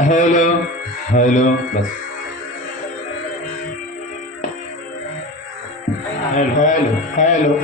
Hello hello बस. Hello hello hello.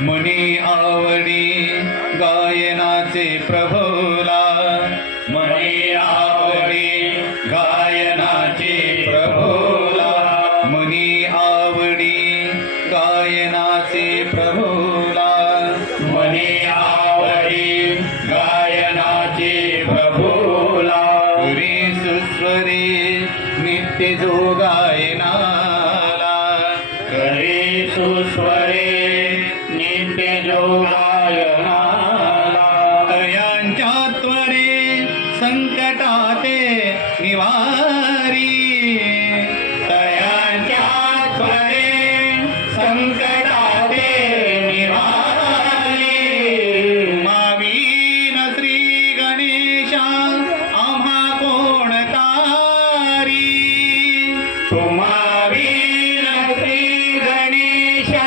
मनी आवडी गायनाचे प्रभूला, मनी आवडी गायनाचे प्रभूला, मनी आवडी गायनाचे प्रभूला, मनी आवडी गायनाचे प्रभूला. रे सुस्वरे नित्य जो गायनाला, रे सुस्वरे यांच्या त्वरे संकटाते निवारी, तयांच्या त्वरे संकटाते निवारी. मावीन श्री गणेशा आम्हा कोण तारी, तुम्हावीन श्री गणेशा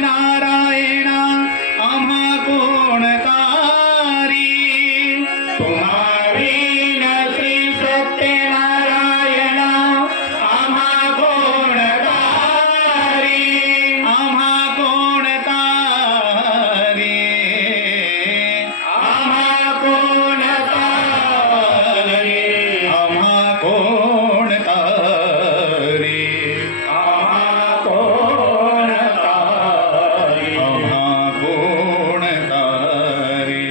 नारायणा आम्हा कोण तारी, तुम्हावीन श्री सत्यनारायणा आम्हा कोण तारी, आम्हा कोण तारी, आम्हा कोण तारी, आम्हा कोण तारी, आम्हा कोण तारी, आम्हा कोण तारी,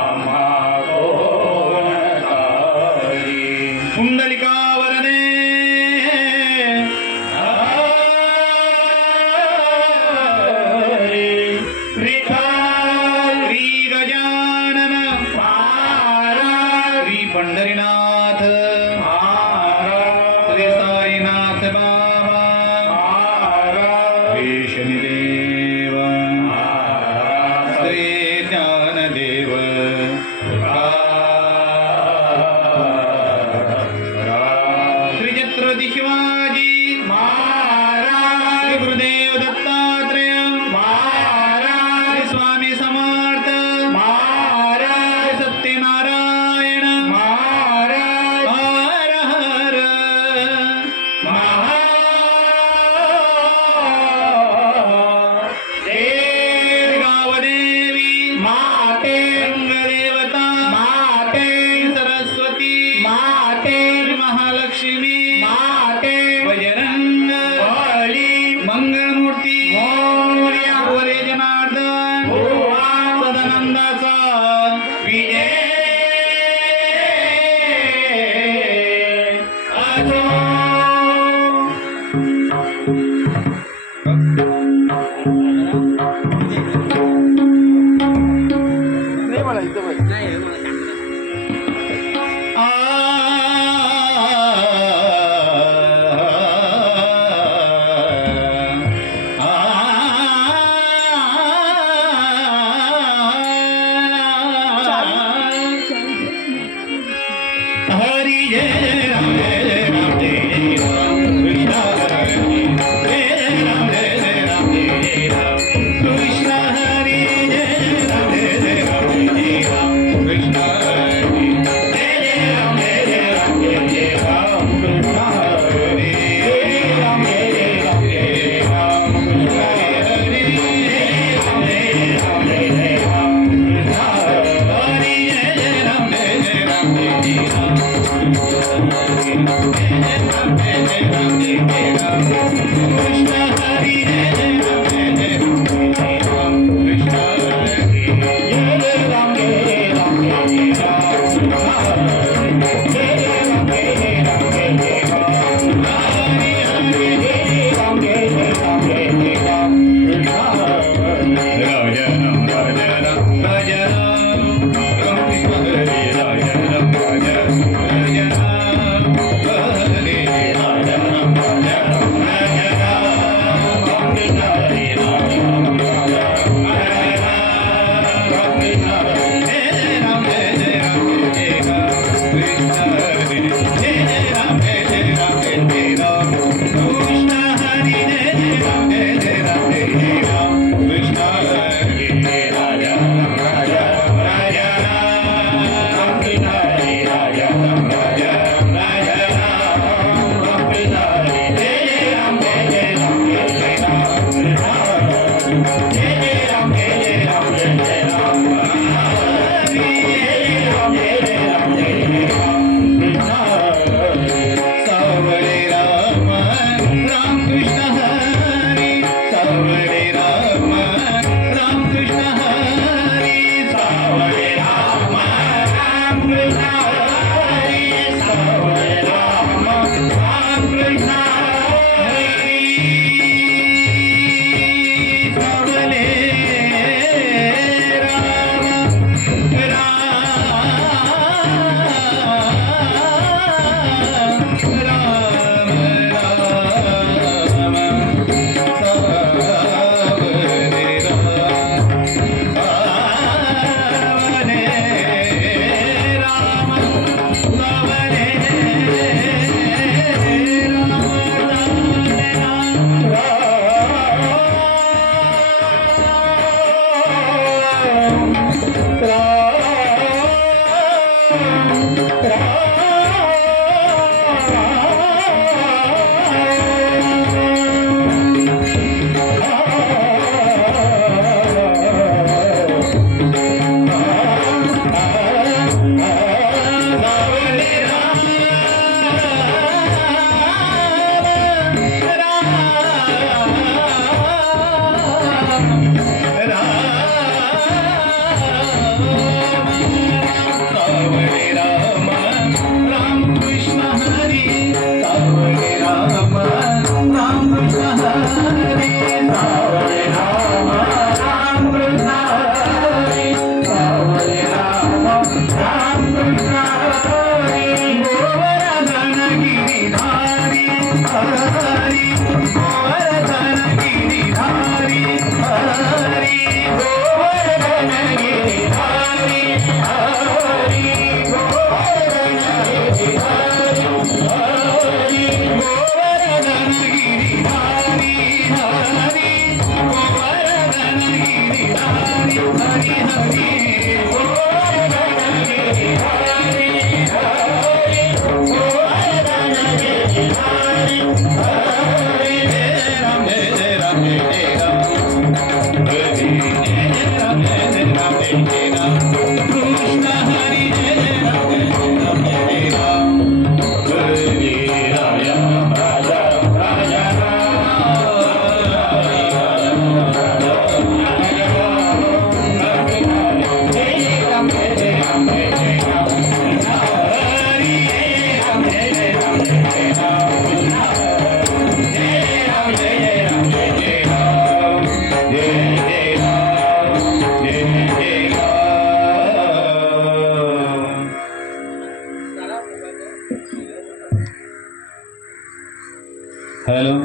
आम्हा कोण तारी. पुंडलिकावरने विठ्ठल, श्री गजानन महाराज, श्री पंढरीनाथ महाराज, श्री साईनाथ बाबा महाराज, श्री शनिदेव महाराज, श्री ज्ञानदेव श्री छत्रपती शिवाजी महाराज, श्री गुरुदेव दत्तात्रेय महाराज, श्री स्वामी समर्थ महाराज, सत्यनारायण महाराज, हर हर महादेव. गावदेवी माते, रंगदेवता माते, सरस्वती माते, महालक्ष्मी माते, बजरंग बली, मंगलमूर्ती मोरया, वरे जनार्दन सदानंदाचा विजय असो. हरी जय राम जय राम जय राम, कृष्ण हरे हरे राम जय कृष्ण हरी जय जय राम जय जय राम कृष्ण हरी जय जय राम जय राम जय राम कृष्ण हरी जय जय राम जय राम जय राम हरी हरी जय राम जय राम जय राम कृष्ण हरी राजा राम राजा राम राजा राम राम कृष्ण हरी राजा राम राजा राजा राम हरे राजा राम राजा राम राजा राम राम कृष्ण हरी राजा राम राजा राजा राम कृष्ण हरी जय राम जय राम जय राम कृष्ण हरी जय जय राम जय राम जय राम कृष्ण हरी जय जय राम जय राम जय राम कृष्ण हरी राजा राम राजा राजा राम कृष्ण हरी राजा राम राजा राजा राम कृष्ण हरी जय जय राम जय राम जय राम कृष्ण हरी जय जय राम जय राम जय राम हरी जय राम जय राम जय राम कृष्ण हरी सावळे राम राम कृष्ण हरी सावळे राम राम कृष्ण हरी सावळे राम राम कृष्ण हरी सावळे राम राम कृष्ण हरी सावळे हॅलो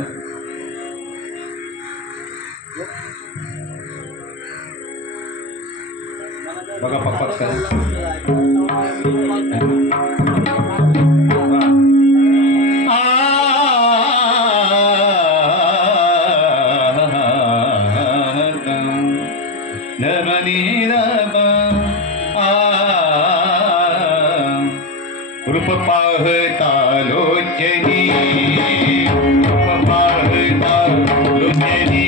बघा पप्पाच काय रूप पाहता लोचनी रूप पाहता लोचनी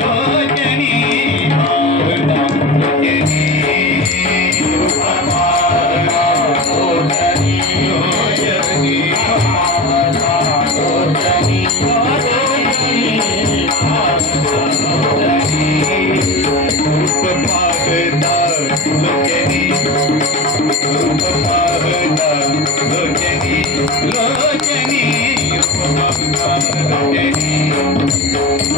लोचनी पाहता लोचनी रूप पाहता लोचनी लोचनी पाहता लोचनी लोचनी Montani,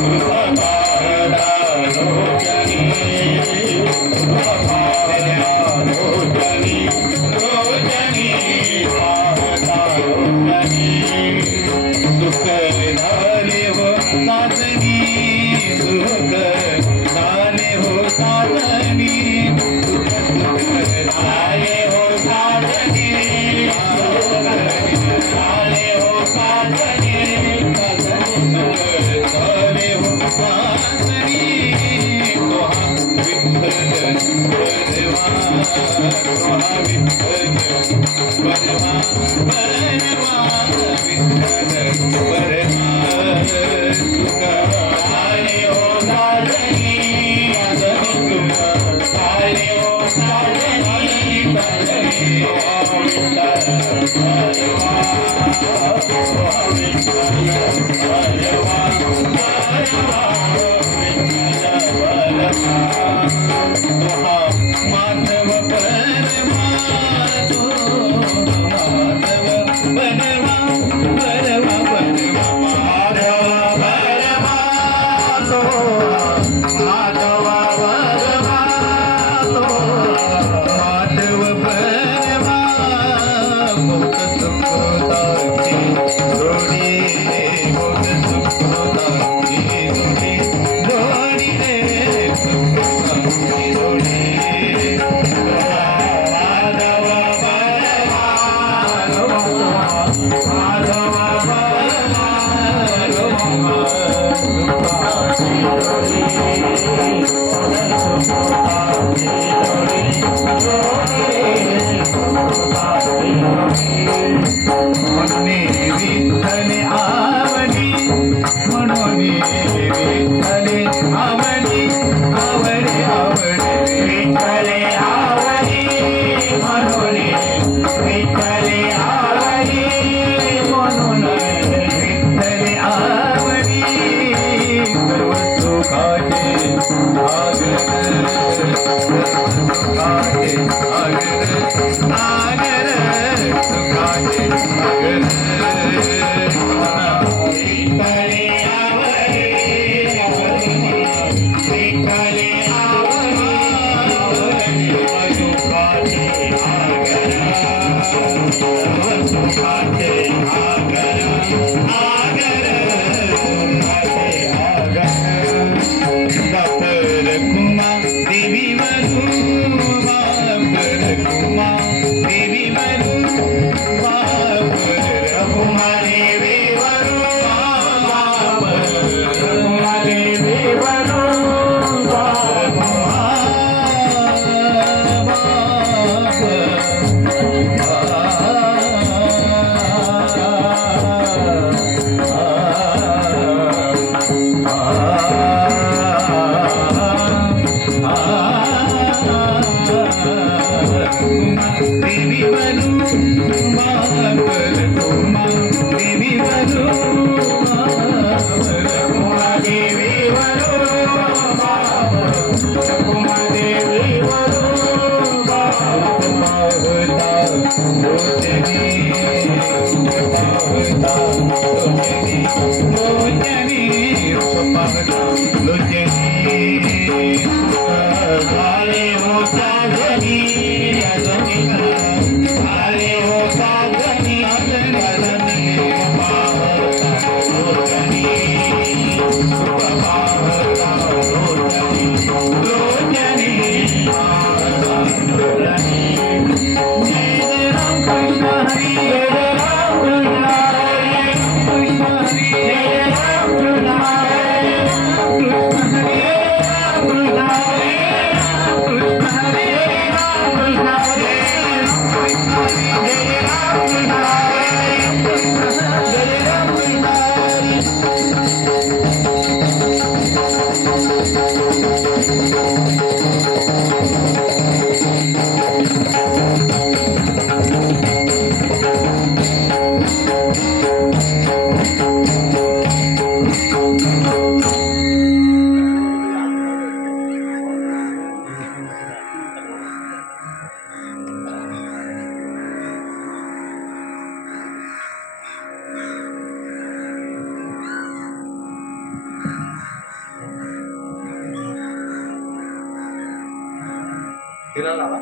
तिला लावा.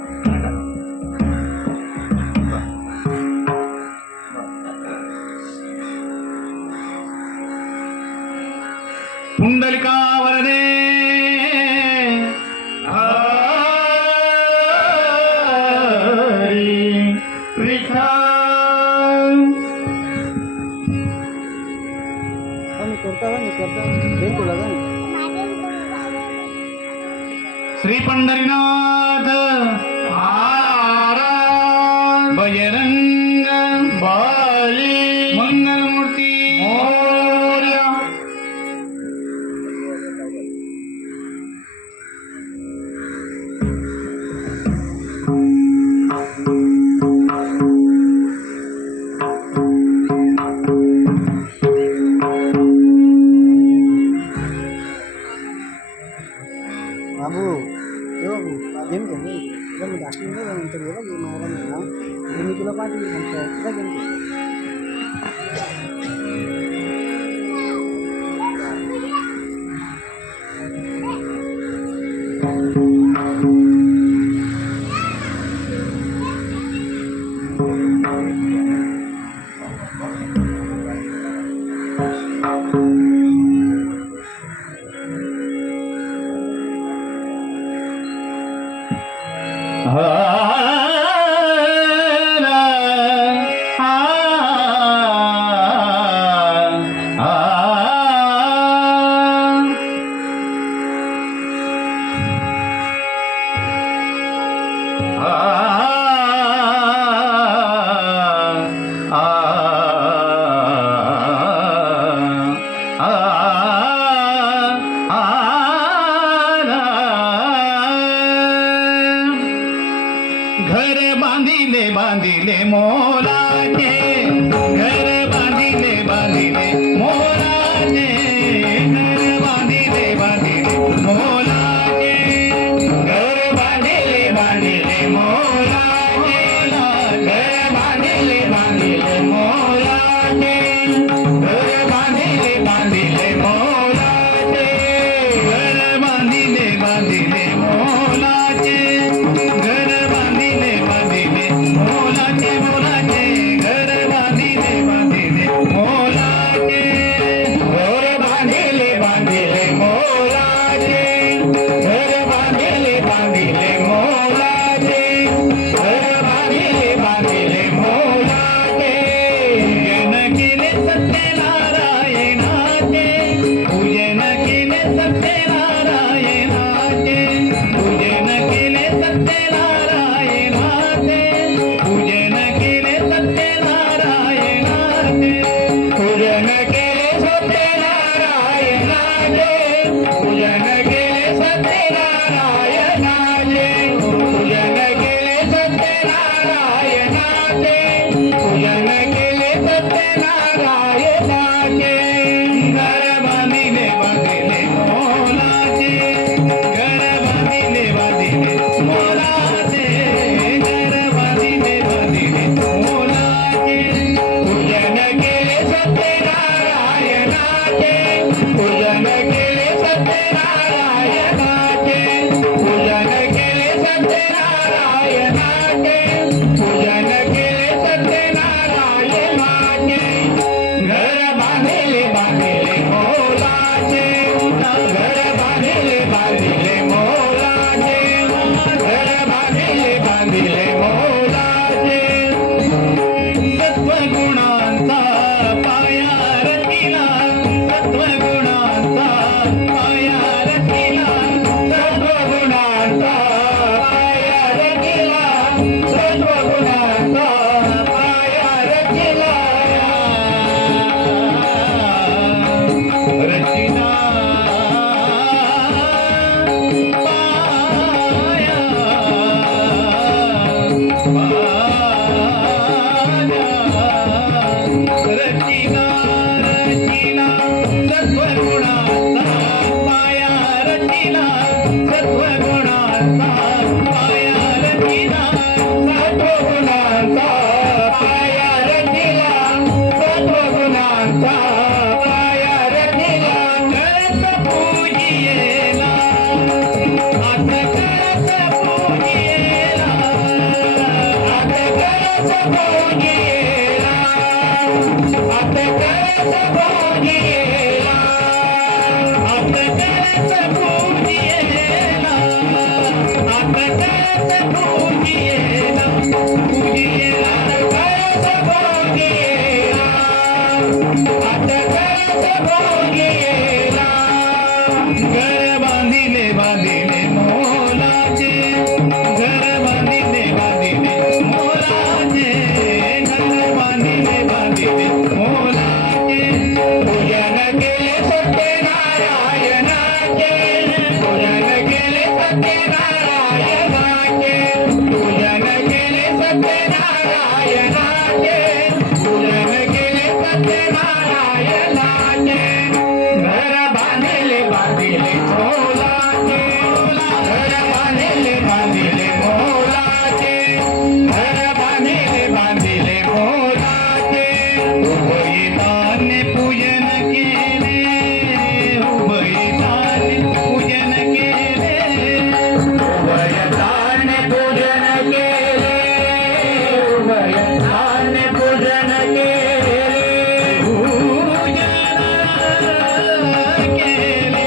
पुंडलिका वरदे Hari Vitthal. Shri Pandharinath Maharaj Bajrang Bali Mangalmurti Morya. Babu, yo babu, game kan ni, kita mendaki ni orang terlibat lagi malam ni, ini kita pagi sampai kita game. घर बांधिले बांधिले मोलाचे, घर बांधिले बांधिले मोलाचे, घर बांधिले बांधिले मोलाचे, घर बांधिले बांधिले मोलाचे, घर बांधिले बांधिले मोलाचे, घर बांधिले बांधिले मोलाचे, घर बांधिले बांधिले मोलाचे, घर बांधिले बांधिले मोलाचे मोलाचे, घर बांधिले बांधिले मोलाचे, घर बांधिले बांधिले मोलाचे, घर बांधिले बांधिले मोलाचे, घर बांधिले बांधिले मोलाचे. पूजन केले सत्यनारायणाचे, पूजन केले सत्यनारायणाचे, पूजन केले सत्यनारायणाचे, पूजन केले सत्यनारायणाचे, पूजन केले सत्यनारायणाचे, पूजन केले सत्यनारायणाचे, पूजन केले सत्यनारायणाचे, पूजन केले सत्यनारायणाचे. घर बांधिले बांधिले मोलाचे, घर बांधिले बांधिले मोलाचे, घर बांधिले बांधिले मोलाचे. पूजन केले सत्यनारायणाचे, पूजन केले सत्यनारायणाचे, पूजन घर बांधिले बांधिले मोलाचे, घर बांधिले बांधिले मोलाचे, घर बांधिले बांधिले मोलाचे. पूजन केले सत्यनारायणाचे, पूजन केले सत्यनारायणाचे, पूजन केले सत्यनारायणाचे, पूजन केले सत्यनारायणाचे. घर बांधिले बांधिले मोलाचे, घर बांधिले बांधिले मोलाचे, घर बांधिले बांधिले मोलाचे. उभयताने पूजन केले, उभयताने पूजन केले, उभयताने पूजन केले, उभयताने पूजन केले, पूजन केले.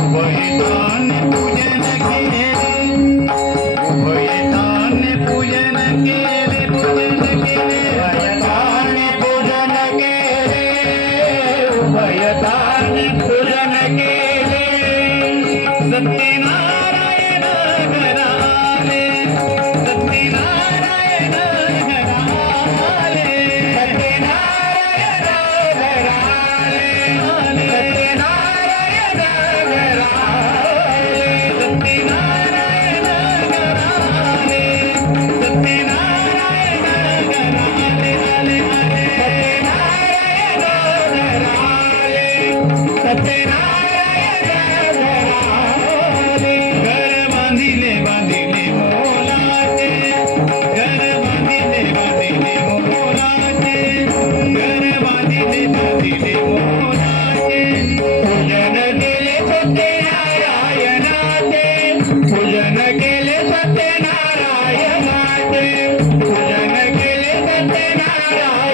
उभयताने पूजन केले, उभयताने पूजन केले, पूजन केले. उभयताने पूजन केले, उभयताने पूजन केले. सत्यनारायण घराले, सत्यनारायण घराले, सत्यनारायण घराले, सत्यनारायण घराले, सत्यनारायण घराले, सत्यनारायण घराले, आले आले सत्यनारायण घराले, सत्यनारायण घराले. घर बांधिले बांधिले मोलाचे, घर बांधिले बांधिले मोलाचे, घर बांधिले बांधिले मोलाचे. पूजन केले सत्यनारायणाचे, पूजन केले सत्यनारायणाचे, पूजन केले सत्यनारायणाचे,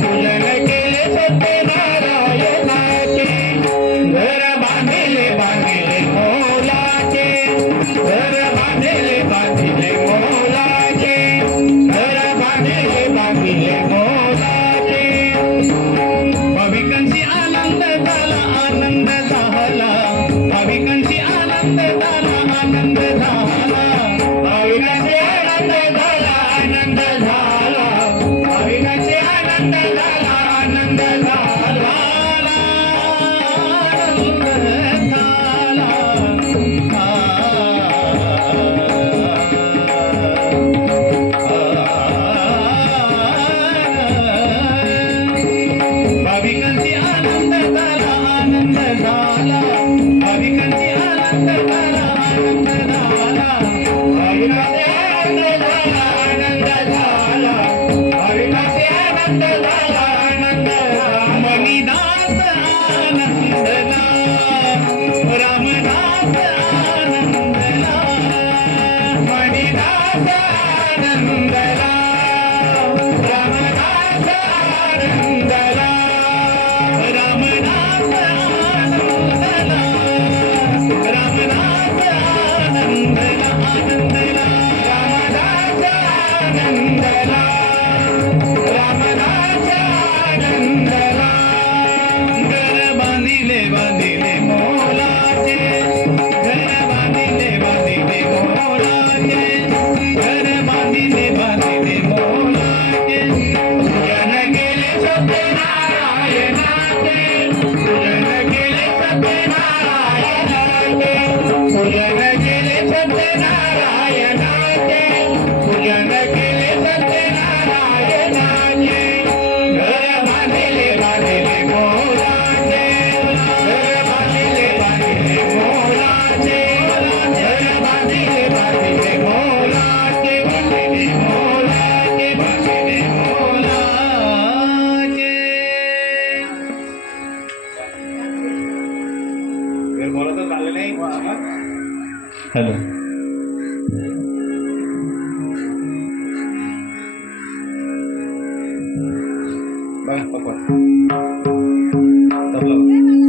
पूजन केले सत्यनारायणाचे. घर बांधिले बांधिले मोलाचे, घर बांधिले बांधिले मोलाचे, घर बांधिले बांधिले मोलाचे. भाविकांची आनंद झाला, आनंद झाला, भाविकांची आनंद झाला, आनंद झाला, भाविकांची आनंद झाला, आनंद झाला, भाविकांची आनंद झाला, आनंद झाला, आनंद झाला. भाविकांची आनंद झाला, आनंद झाला, भाविकांची आनंद झाला, आनंद झाला, भाविकांची आनंद झाला, आनंद झाला, भाविकांची आनंद झाला. हॅलो. बघा पप्पा तबला.